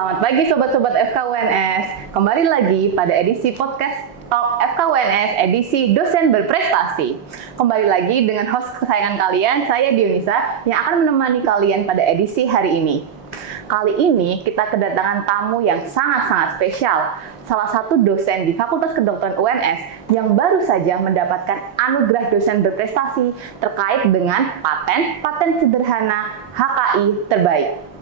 Selamat pagi Sobat-Sobat FKUNS. Kembali lagi pada edisi podcast Talk FKUNS edisi Dosen Berprestasi. Kembali lagi dengan host kesayangan kalian, saya Dionisa, yang akan menemani kalian pada edisi hari ini. Kali ini kita kedatangan tamu yang sangat-sangat spesial. Salah satu dosen di Fakultas Kedokteran UNS yang baru saja mendapatkan anugerah dosen berprestasi terkait dengan paten sederhana HKI terbaik.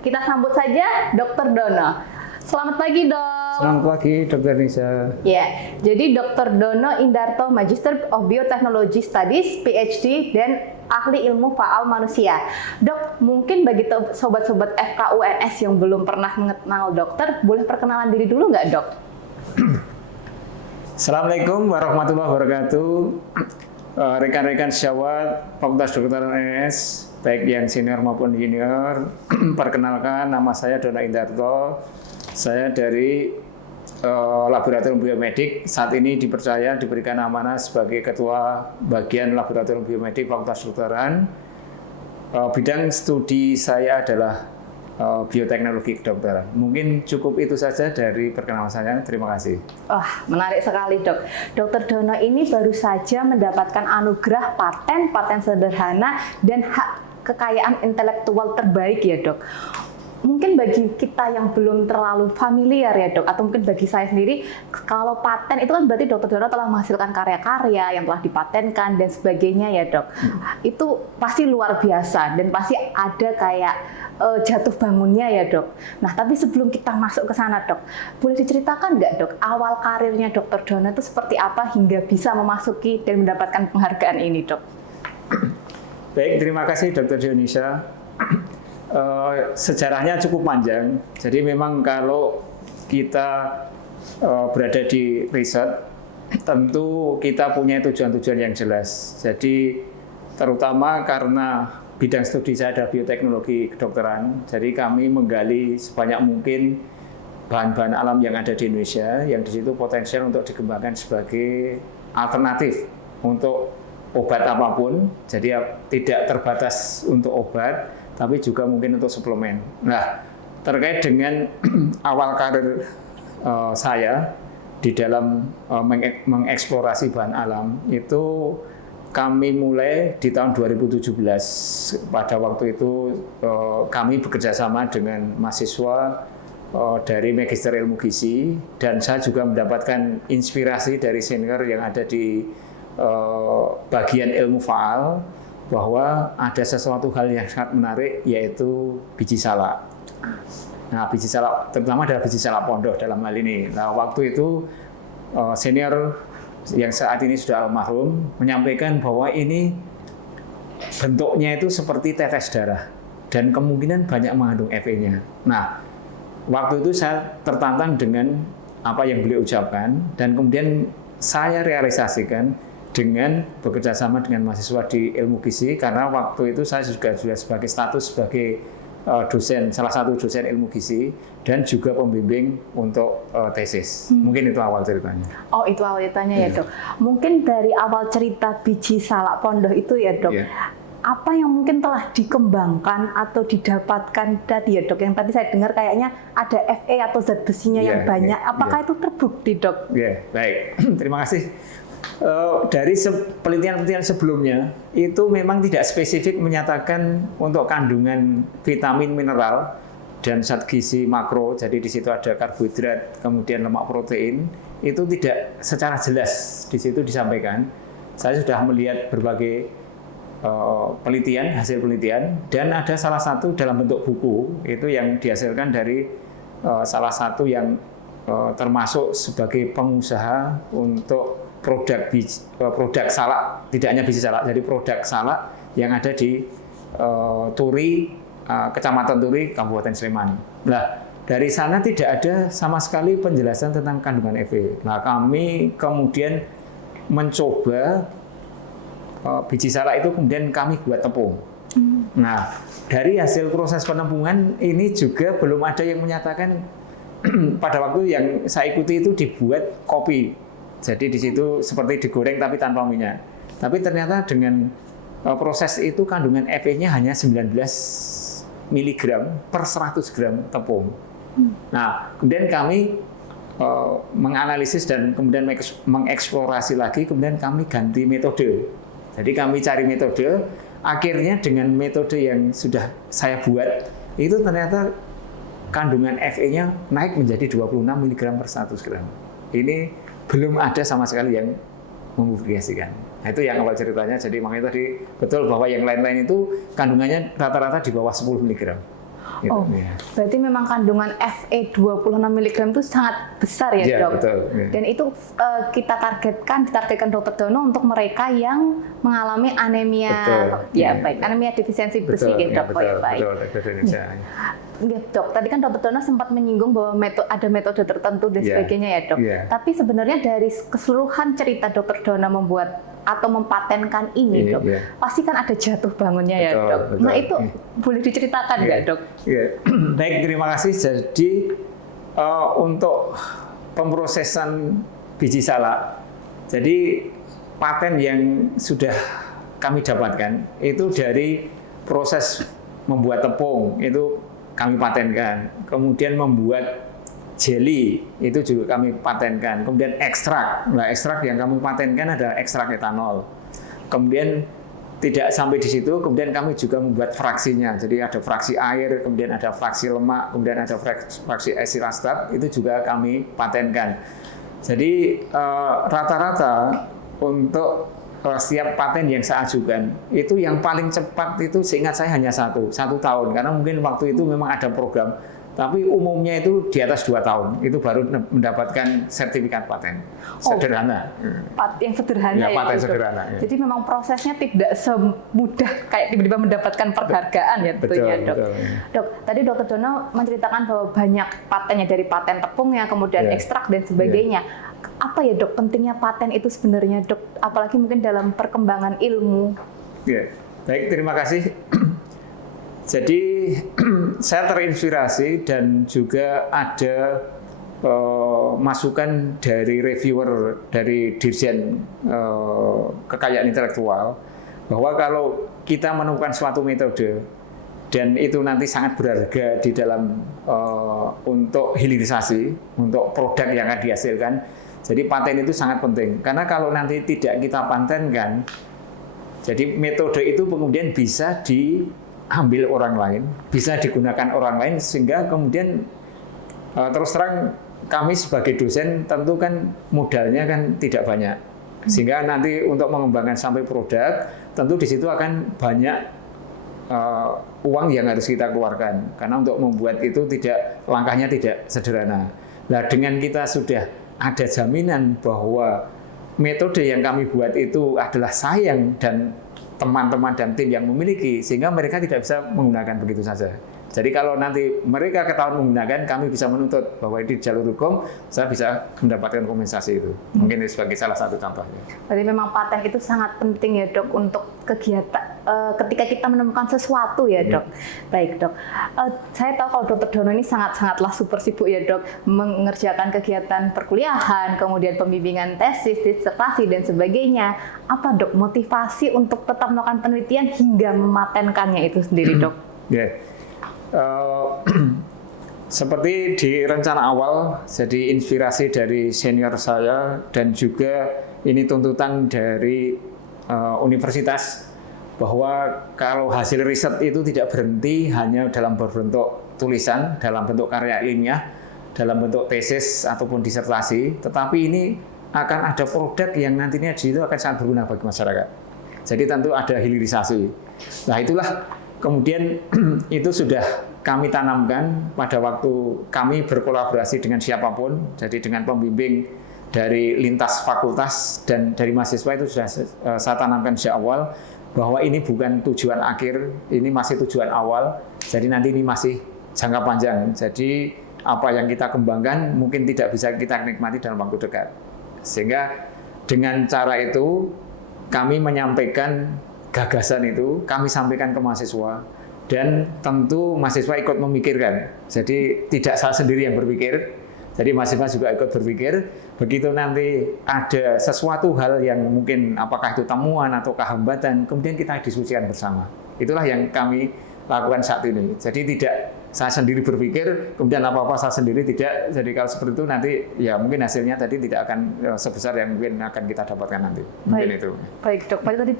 Kita sambut saja Dr. Dono. Selamat pagi, Dok. Selamat pagi, Dr. Nisa. Ya, jadi Dr. Dono Indarto, Magister of Biotechnology Studies, PhD, dan ahli ilmu faal manusia. Dok, mungkin bagi sobat-sobat FKUNS yang belum pernah mengenal dokter, boleh perkenalan diri dulu nggak, Dok? Assalamualaikum warahmatullahi wabarakatuh. Rekan-rekan sejawat Fakultas Kedokteran UNS, baik yang senior maupun junior, perkenalkan, nama saya Dono Indarto. Saya dari Laboratorium Biomedik, saat ini diberikan amanah sebagai Ketua Bagian Laboratorium Biomedik Fakultas Kedokteran. Bidang studi saya adalah bioteknologi kedokteran. Mungkin cukup itu saja dari perkenalan saya. Terima kasih. Wah, menarik sekali, Dok. Dr. Dono ini baru saja mendapatkan anugerah paten sederhana dan hak kekayaan intelektual terbaik ya, Dok. Mungkin bagi kita yang belum terlalu familiar ya, Dok, atau mungkin bagi saya sendiri, kalau paten itu kan berarti Dr. Dono telah menghasilkan karya-karya yang telah dipatenkan dan sebagainya ya, Dok. Itu pasti luar biasa dan pasti ada kayak jatuh bangunnya ya, Dok. Nah, tapi sebelum kita masuk ke sana, Dok, boleh diceritakan nggak, Dok, awal karirnya Dr. Dono itu seperti apa hingga bisa memasuki dan mendapatkan penghargaan ini, Dok? Baik, terima kasih Dr. Dionisa. Sejarahnya cukup panjang, jadi memang kalau kita berada di riset, tentu kita punya tujuan-tujuan yang jelas. Jadi terutama karena bidang studi saya adalah bioteknologi kedokteran, jadi kami menggali sebanyak mungkin bahan-bahan alam yang ada di Indonesia, yang di situ potensial untuk dikembangkan sebagai alternatif untuk obat apapun, jadi tidak terbatas untuk obat, tapi juga mungkin untuk suplemen. Nah, terkait dengan awal karir saya di dalam mengeksplorasi bahan alam, itu kami mulai di tahun 2017. Pada waktu itu kami bekerja sama dengan mahasiswa dari Magister Ilmu Gizi, dan saya juga mendapatkan inspirasi dari senior yang ada di bagian ilmu faal, bahwa ada sesuatu hal yang sangat menarik, yaitu biji salak. Nah, biji salak, terutama adalah biji salak pondok dalam hal ini. Nah, waktu itu senior yang saat ini sudah almarhum menyampaikan bahwa ini bentuknya itu seperti tetes darah dan kemungkinan banyak mengandung Fe-nya. Nah, waktu itu saya tertantang dengan apa yang beliau ucapkan, dan kemudian saya realisasikan dengan bekerja sama dengan mahasiswa di ilmu gizi, karena waktu itu saya juga sudah sebagai status sebagai dosen, salah satu dosen ilmu gizi, dan juga pembimbing untuk tesis. Mungkin itu awal ceritanya. Oh, itu awal ceritanya ya, Dok. Mungkin dari awal cerita biji salak pondok itu ya, Dok. Apa yang mungkin telah dikembangkan atau didapatkan tadi ya, Dok? Yang tadi saya dengar kayaknya ada Fe atau zat besinya yang banyak. Apakah itu terbukti, Dok? Baik. Terima kasih. Dari penelitian-penelitian sebelumnya itu memang tidak spesifik menyatakan untuk kandungan vitamin, mineral, dan zat gizi makro. Jadi di situ ada karbohidrat, kemudian lemak, protein. Itu tidak secara jelas di situ disampaikan. Saya sudah melihat berbagai hasil penelitian, dan ada salah satu dalam bentuk buku itu yang dihasilkan dari salah satu yang termasuk sebagai pengusaha untuk produk salak, tidak hanya biji salak, jadi produk salak yang ada di Turi, Kecamatan Turi, Kabupaten Sleman. Nah, dari sana tidak ada sama sekali penjelasan tentang kandungan Fe. Nah, kami kemudian mencoba biji salak itu kemudian kami buat tepung. Nah, dari hasil proses penepungan ini juga belum ada yang menyatakan pada waktu yang saya ikuti itu dibuat kopi. Jadi di situ seperti digoreng tapi tanpa minyak. Tapi ternyata dengan proses itu kandungan Fe-nya hanya 19 mg per 100 gram tepung. Nah, kemudian kami menganalisis dan kemudian mengeksplorasi lagi, kemudian kami ganti metode. Jadi kami cari metode, akhirnya dengan metode yang sudah saya buat, itu ternyata kandungan Fe-nya naik menjadi 26 mg per 100 gram. Ini belum ada sama sekali yang mempublikasikan. Nah, itu yang awal ceritanya. Jadi makanya tadi betul bahwa yang lain-lain itu kandungannya rata-rata di bawah 10 mg. Gitu, Oh, ya. berarti memang kandungan Fe 26 mg itu sangat besar ya, Ya, Dok? betul, ya. Dan itu ditargetkan Dr. Dono untuk mereka yang mengalami anemia, Betul. ya baik, anemia defisiensi besi Betul, gitu, ya, Dok. Oh, ya, baik. betul, betul, Indonesia. Ya, Dok, tadi kan Dr. Dono sempat menyinggung bahwa ada metode tertentu dan Iya, sebagainya ya, Dok. iya. Tapi sebenarnya dari keseluruhan cerita Dr. Dono membuat atau mempatenkan ini, Iya, Dok, iya. pasti kan ada jatuh bangunnya ya, Betul, Dok. betul. Nah, itu boleh diceritakan nggak, Iya. Dok? Iya. Baik, terima kasih. Jadi untuk pemrosesan biji salak, jadi paten yang sudah kami dapatkan itu dari proses membuat tepung, itu kami patenkan. Kemudian membuat jelly, itu juga kami patenkan. Kemudian ekstrak, nah ekstrak yang kami patenkan adalah ekstrak etanol. Kemudian tidak sampai di situ, kemudian kami juga membuat fraksinya. Jadi ada fraksi air, kemudian ada fraksi lemak, kemudian ada fraksi esil astat, itu juga kami patenkan. Jadi rata-rata untuk setiap paten yang saya ajukan, itu yang paling cepat itu seingat saya hanya satu tahun. Karena mungkin waktu itu memang ada program, tapi umumnya itu di atas 2 tahun, itu baru mendapatkan sertifikat paten. Sederhana. Yang sederhana Ya, ya, paten Dok. sederhana, ya. Jadi memang prosesnya tidak semudah kayak tiba-tiba mendapatkan penghargaan ya tentunya, Betul, Dok. betul, ya. Dok, tadi Dr. Dono menceritakan bahwa banyak patennya, dari paten tepungnya, kemudian Ya. ekstrak dan sebagainya. Apa ya, Dok, pentingnya paten itu sebenarnya, Dok? Apalagi mungkin dalam perkembangan ilmu. Ya, baik, terima kasih. Jadi saya terinspirasi dan juga ada masukan dari reviewer dari Dirjen Kekayaan Intelektual bahwa kalau kita menemukan suatu metode dan itu nanti sangat berharga di dalam untuk hilirisasi, untuk produk yang akan dihasilkan. Jadi paten itu sangat penting karena kalau nanti tidak kita patenkan, jadi metode itu kemudian bisa diambil orang lain, bisa digunakan orang lain, sehingga kemudian terus terang kami sebagai dosen tentu kan modalnya kan tidak banyak, sehingga nanti untuk mengembangkan sampai produk tentu di situ akan banyak uang yang harus kita keluarkan karena untuk membuat itu langkahnya tidak sederhana. Nah, dengan kita sudah ada jaminan bahwa metode yang kami buat itu adalah sayang dan teman-teman dan tim yang memiliki, sehingga mereka tidak bisa menggunakan begitu saja. Jadi kalau nanti mereka ketahuan menggunakan, kami bisa menuntut bahwa di jalur hukum saya bisa mendapatkan kompensasi itu. Mungkin ini sebagai salah satu contohnya. Berarti memang paten itu sangat penting ya, Dok, untuk kegiatan ketika kita menemukan sesuatu ya, Dok. Baik, Dok. Saya tahu kalau Dr. Dono ini sangatlah super sibuk ya, Dok, mengerjakan kegiatan perkuliahan, kemudian pembimbingan tesis, disertasi dan sebagainya. Apa, Dok, motivasi untuk tetap melakukan penelitian hingga mematenkannya itu sendiri, Dok? Ya. Seperti di rencana awal, jadi inspirasi dari senior saya dan juga ini tuntutan dari universitas bahwa kalau hasil riset itu tidak berhenti hanya dalam bentuk tulisan, dalam bentuk karya ilmiah, dalam bentuk tesis ataupun disertasi, tetapi ini akan ada produk yang nantinya di situ akan sangat berguna bagi masyarakat. Jadi tentu ada hilirisasi. Nah, itulah kemudian itu sudah kami tanamkan pada waktu kami berkolaborasi dengan siapapun, jadi dengan pembimbing dari lintas fakultas dan dari mahasiswa itu sudah saya tanamkan sejak awal bahwa ini bukan tujuan akhir, ini masih tujuan awal, jadi nanti ini masih jangka panjang. Jadi apa yang kita kembangkan mungkin tidak bisa kita nikmati dalam waktu dekat. Sehingga dengan cara itu kami menyampaikan gagasan itu, kami sampaikan ke mahasiswa dan tentu mahasiswa ikut memikirkan. Jadi tidak saya sendiri yang berpikir, jadi mahasiswa juga ikut berpikir. Begitu nanti ada sesuatu hal yang mungkin apakah itu temuan atau hambatan, kemudian kita diskusikan bersama. Itulah yang kami lakukan saat ini. Jadi tidak saya sendiri berpikir, kemudian apa-apa saya sendiri tidak. Jadi kalau seperti itu nanti ya mungkin hasilnya tadi tidak akan sebesar yang mungkin akan kita dapatkan nanti. Mungkin Baik. itu. Baik dok, berarti tadi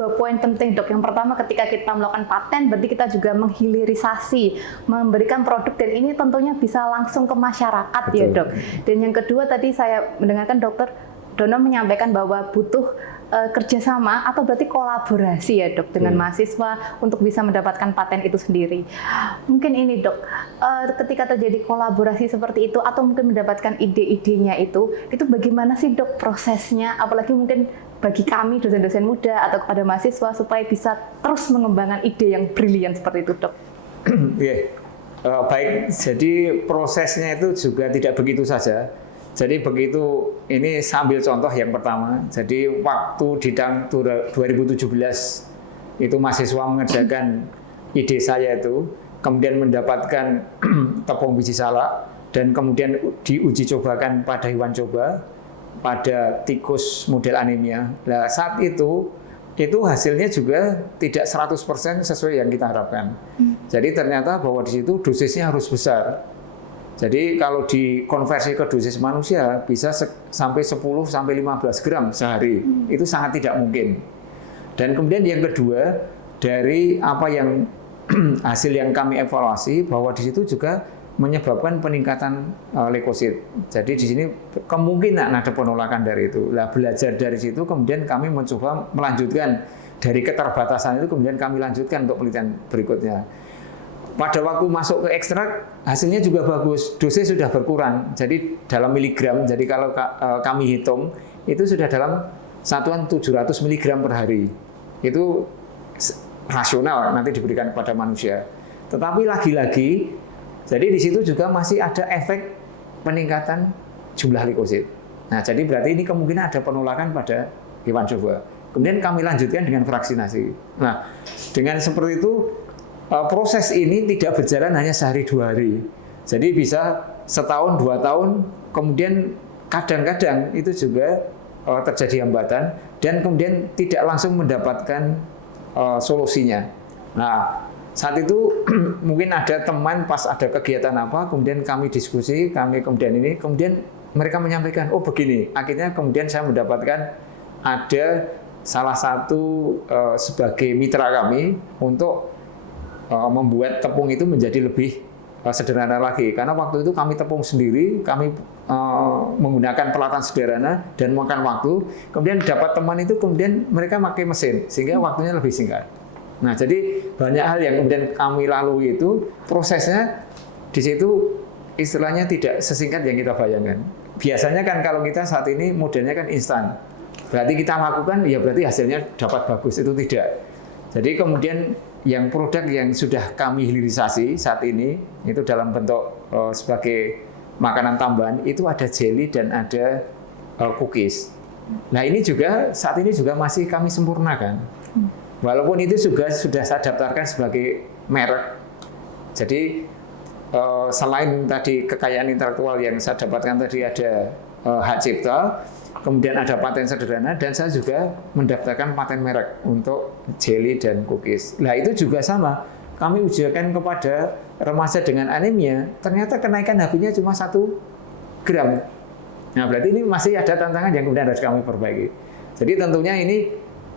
2 poin penting dok. Yang pertama ketika kita melakukan paten, berarti kita juga menghilirisasi, memberikan produk dan ini tentunya bisa langsung ke masyarakat. Betul. Ya dok. Dan yang kedua tadi saya mendengarkan dokter Dono menyampaikan bahwa butuh kerjasama atau berarti kolaborasi ya dok dengan mahasiswa untuk bisa mendapatkan paten itu sendiri. Mungkin ini dok, ketika terjadi kolaborasi seperti itu atau mungkin mendapatkan ide-idenya itu bagaimana sih dok prosesnya? Apalagi mungkin bagi kami dosen-dosen muda atau kepada mahasiswa supaya bisa terus mengembangkan ide yang brilian seperti itu dok. Baik, jadi prosesnya itu juga tidak begitu saja. Jadi begitu, ini sambil contoh yang pertama. Jadi waktu di tahun 2017 itu mahasiswa mengerjakan ide saya itu, kemudian mendapatkan tepung biji salak dan kemudian diuji cobakan pada hewan coba, pada tikus model anemia. Nah saat itu hasilnya juga tidak 100% sesuai yang kita harapkan. Jadi ternyata bahwa di situ dosisnya harus besar. Jadi kalau dikonversi ke dosis manusia bisa sampai 10-15 gram sehari. Itu sangat tidak mungkin. Dan kemudian yang kedua, dari apa yang hasil yang kami evaluasi bahwa di situ juga menyebabkan peningkatan leukosit. Jadi di sini kemungkinan ada penolakan dari itu. Nah, belajar dari situ kemudian kami mencoba melanjutkan dari keterbatasan itu kemudian kami lanjutkan untuk penelitian berikutnya. Pada waktu masuk ke ekstrak, hasilnya juga bagus, dosis sudah berkurang, jadi dalam miligram, jadi kalau kami hitung, itu sudah dalam satuan 700 miligram per hari. Itu rasional nanti diberikan kepada manusia. Tetapi lagi-lagi, jadi di situ juga masih ada efek peningkatan jumlah leukosit. Nah, jadi berarti ini kemungkinan ada penolakan pada hewan coba. Kemudian kami lanjutkan dengan vaksinasi. Nah, dengan seperti itu, proses ini tidak berjalan hanya sehari 2 hari. Jadi bisa setahun 2 tahun, kemudian kadang-kadang itu juga terjadi hambatan dan kemudian tidak langsung mendapatkan solusinya. Nah, saat itu mungkin ada teman pas ada kegiatan apa, kemudian kami diskusi, kemudian mereka menyampaikan, oh begini. Akhirnya kemudian saya mendapatkan ada salah satu sebagai mitra kami untuk membuat tepung itu menjadi lebih sederhana lagi. Karena waktu itu kami tepung sendiri, kami menggunakan peralatan sederhana dan memakan waktu. Kemudian dapat teman itu, kemudian mereka pakai mesin, sehingga waktunya lebih singkat. Nah, jadi banyak hal yang kemudian kami lalui itu, prosesnya di situ istilahnya tidak sesingkat yang kita bayangkan. Biasanya kan kalau kita saat ini modelnya kan instan. Berarti kita lakukan, ya berarti hasilnya dapat bagus, itu tidak. Jadi kemudian yang produk yang sudah kami hilirisasi saat ini itu dalam bentuk sebagai makanan tambahan itu ada jelly dan ada cookies. Nah ini juga saat ini juga masih kami sempurnakan. Walaupun itu juga sudah saya daftarkan sebagai merek. Jadi selain tadi kekayaan intelektual yang saya dapatkan tadi ada hak cipta, kemudian ada paten sederhana, dan saya juga mendaftarkan paten merek untuk jelly dan cookies. Nah itu juga sama, kami ujikan kepada remaja dengan anemia, ternyata kenaikan HB-nya cuma 1 gram. Nah berarti ini masih ada tantangan yang kemudian harus kami perbaiki. Jadi tentunya ini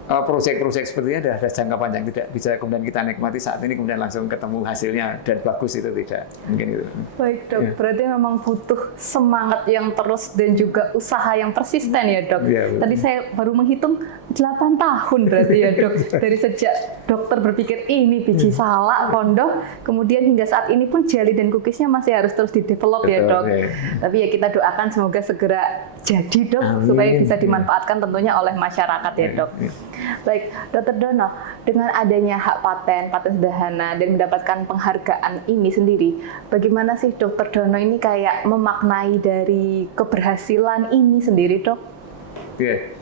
proyek-proyek seperti ini ada jangka panjang, tidak bisa kemudian kita nikmati saat ini kemudian langsung ketemu hasilnya dan bagus, itu tidak mungkin itu. Baik dok, berarti memang butuh semangat yang terus dan juga usaha yang persisten ya dok. Ya, tadi saya baru menghitung 8 tahun berarti ya dok, dari sejak dokter berpikir ini biji salak, rondoh, kemudian hingga saat ini pun jelly dan cookiesnya masih harus terus didevelop ya dok. Tapi ya kita doakan semoga segera jadi dok. Amin. Supaya bisa dimanfaatkan tentunya oleh masyarakat ya dok. Baik, Dr. Dono, dengan adanya hak paten sederhana dan mendapatkan penghargaan ini sendiri, bagaimana sih Dr. Dono ini kayak memaknai dari keberhasilan ini sendiri, Dok? Oke,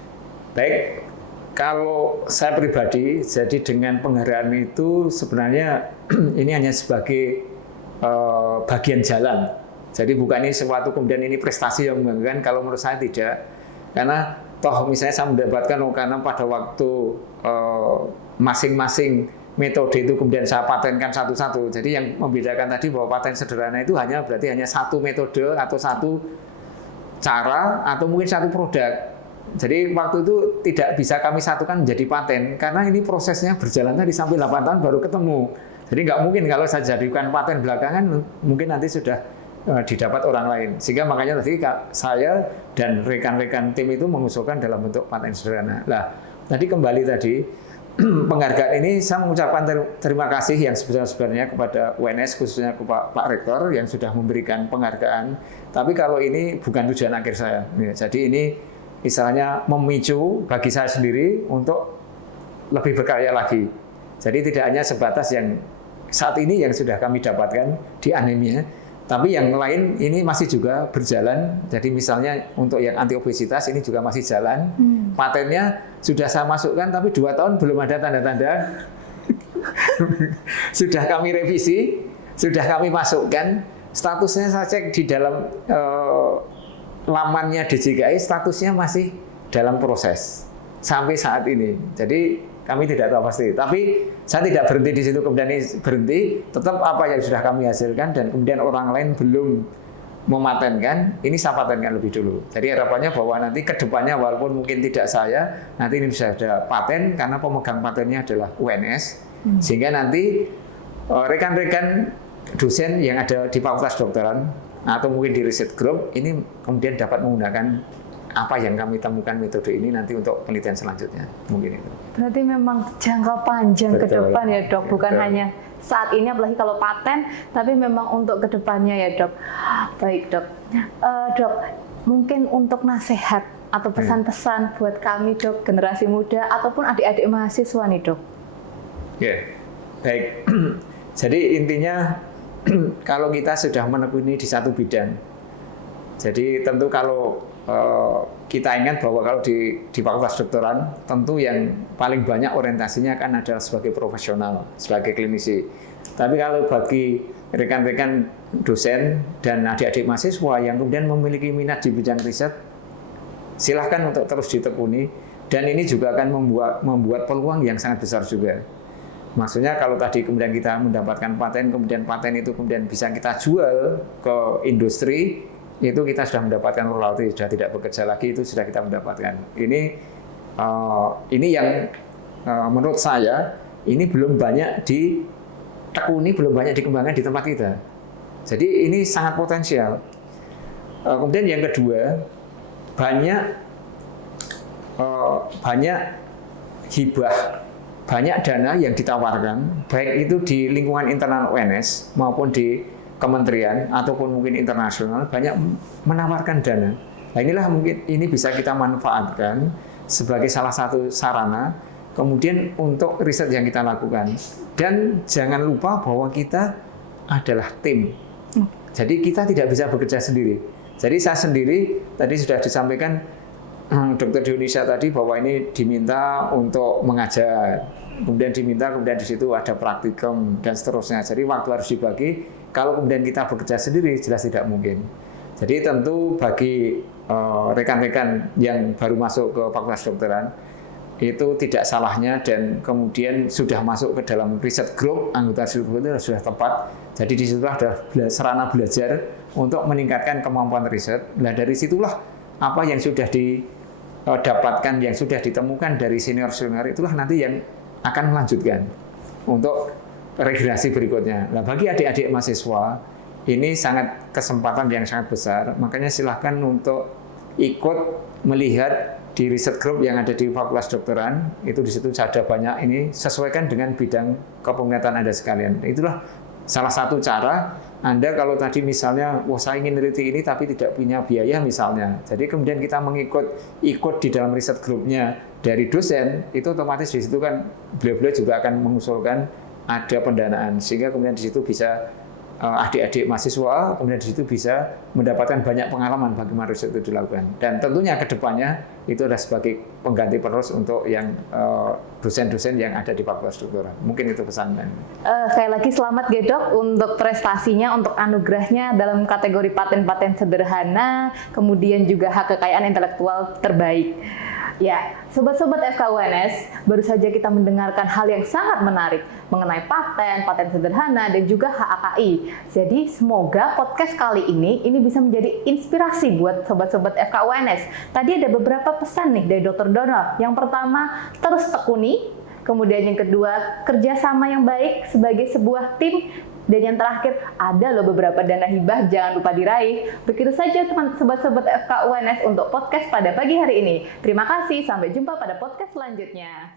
baik. Kalau saya pribadi, jadi dengan penghargaan itu sebenarnya ini hanya sebagai bagian jalan. Jadi bukan ini sesuatu kemudian ini prestasi yang membanggakan, kalau menurut saya tidak. Karena toh misalnya saya mendapatkan karena pada waktu masing-masing metode itu kemudian saya patenkan satu-satu. Jadi yang membedakan tadi bahwa paten sederhana itu berarti hanya satu metode atau satu cara atau mungkin satu produk. Jadi waktu itu tidak bisa kami satukan menjadi paten karena ini prosesnya berjalan tadi sampai 8 tahun baru ketemu. Jadi nggak mungkin kalau saya jadikan paten belakangan mungkin nanti sudah didapat orang lain. Sehingga makanya tadi saya dan rekan-rekan tim itu mengusulkan dalam bentuk paten sederhana. Nah, tadi kembali tadi penghargaan ini saya mengucapkan terima kasih yang sebesar-besarnya kepada UNS khususnya kepada Pak Rektor yang sudah memberikan penghargaan. Tapi kalau ini bukan tujuan akhir saya. Jadi ini misalnya memicu bagi saya sendiri untuk lebih berkarya lagi. Jadi tidak hanya sebatas yang saat ini yang sudah kami dapatkan di anemia, tapi yang lain ini masih juga berjalan. Jadi misalnya untuk yang anti obesitas ini juga masih jalan. Patennya sudah saya masukkan, tapi 2 tahun belum ada tanda-tanda. Sudah kami revisi, sudah kami masukkan. Statusnya saya cek di dalam lamannya DJKI, statusnya masih dalam proses sampai saat ini. Jadi kami tidak tahu pasti. Tapi saya tidak berhenti di situ kemudian berhenti. Tetap apa yang sudah kami hasilkan dan kemudian orang lain belum mematenkan, ini saya patenkan lebih dulu. Jadi harapannya bahwa nanti ke depannya walaupun mungkin tidak saya, nanti ini bisa ada paten karena pemegang patennya adalah UNS. Sehingga nanti rekan-rekan dosen yang ada di Fakultas Kedokteran atau mungkin di riset group ini kemudian dapat menggunakan apa yang kami temukan metode ini nanti untuk penelitian selanjutnya, mungkin itu. Berarti memang jangka panjang ke depan ya dok, bukan hanya saat ini apalagi kalau paten, tapi memang untuk ke depannya ya dok. Baik dok. Dok, mungkin untuk nasihat atau pesan-pesan buat kami dok, generasi muda ataupun adik-adik mahasiswa nih dok. Ya, baik. Jadi intinya kalau kita sudah menekuni di satu bidang, jadi tentu kalau kita ingat bahwa kalau di Fakultas Kedokteran, tentu yang paling banyak orientasinya kan adalah sebagai profesional, sebagai klinisi. Tapi kalau bagi rekan-rekan dosen dan adik-adik mahasiswa yang kemudian memiliki minat di bidang riset, silahkan untuk terus ditekuni. Dan ini juga akan membuat peluang yang sangat besar juga. Maksudnya kalau tadi kemudian kita mendapatkan paten, kemudian paten itu kemudian bisa kita jual ke industri, itu kita sudah mendapatkan royalti, sudah tidak bekerja lagi, itu sudah kita mendapatkan. Ini yang menurut saya ini belum banyak ditekuni, belum banyak dikembangkan di tempat kita. Jadi ini sangat potensial. Kemudian yang kedua, banyak hibah, banyak dana yang ditawarkan, baik itu di lingkungan internal UNS maupun di kementerian ataupun mungkin internasional, banyak menawarkan dana. Nah inilah mungkin ini bisa kita manfaatkan sebagai salah satu sarana kemudian untuk riset yang kita lakukan. Dan jangan lupa bahwa kita adalah tim. Jadi kita tidak bisa bekerja sendiri. Jadi saya sendiri tadi sudah disampaikan Dr. Dionisia tadi bahwa ini diminta untuk mengajar, kemudian di situ ada praktikum dan seterusnya. Jadi waktu harus dibagi. Kalau kemudian kita bekerja sendiri jelas tidak mungkin. Jadi tentu bagi rekan-rekan yang baru masuk ke Fakultas Kedokteran itu tidak salahnya dan kemudian sudah masuk ke dalam riset group, anggota riset group itu sudah tepat. Jadi di situ ada sarana belajar untuk meningkatkan kemampuan riset. Nah dari situlah apa yang sudah didapatkan, yang sudah ditemukan dari senior-senior itulah nanti yang akan melanjutkan untuk regenerasi berikutnya. Nah, bagi adik-adik mahasiswa ini sangat kesempatan yang sangat besar. Makanya silahkan untuk ikut melihat di riset group yang ada di Fakultas Kedokteran. Itu di situ ada banyak ini, sesuaikan dengan bidang kepeminatan Anda sekalian. Itulah salah satu cara Anda kalau tadi misalnya, wah saya ingin meneliti ini tapi tidak punya biaya misalnya. Jadi kemudian kita ikut di dalam riset grupnya dari dosen, itu otomatis di situ kan beliau-beliau juga akan mengusulkan ada pendanaan sehingga kemudian di situ bisa adik-adik mahasiswa kemudian di situ bisa mendapatkan banyak pengalaman bagaimana riset itu dilakukan. Dan tentunya ke depannya itu adalah sebagai pengganti penerus untuk yang dosen-dosen yang ada di Fakultas Kedokteran. Mungkin itu pesannya. Sekali lagi selamat Gedok untuk prestasinya, untuk anugerahnya dalam kategori paten-paten sederhana, kemudian juga hak kekayaan intelektual terbaik. Ya, sobat-sobat FKUNS, baru saja kita mendengarkan hal yang sangat menarik mengenai paten, paten sederhana, dan juga HAKI. Jadi, semoga podcast kali ini bisa menjadi inspirasi buat sobat-sobat FKUNS. Tadi ada beberapa pesan nih dari Dr. Dono. Yang pertama, terus tekuni. Kemudian yang kedua, kerjasama yang baik sebagai sebuah tim. Dan yang terakhir, ada loh beberapa dana hibah, jangan lupa diraih. Begitu saja teman sobat-sobat FKUNS untuk podcast pada pagi hari ini. Terima kasih, sampai jumpa pada podcast selanjutnya.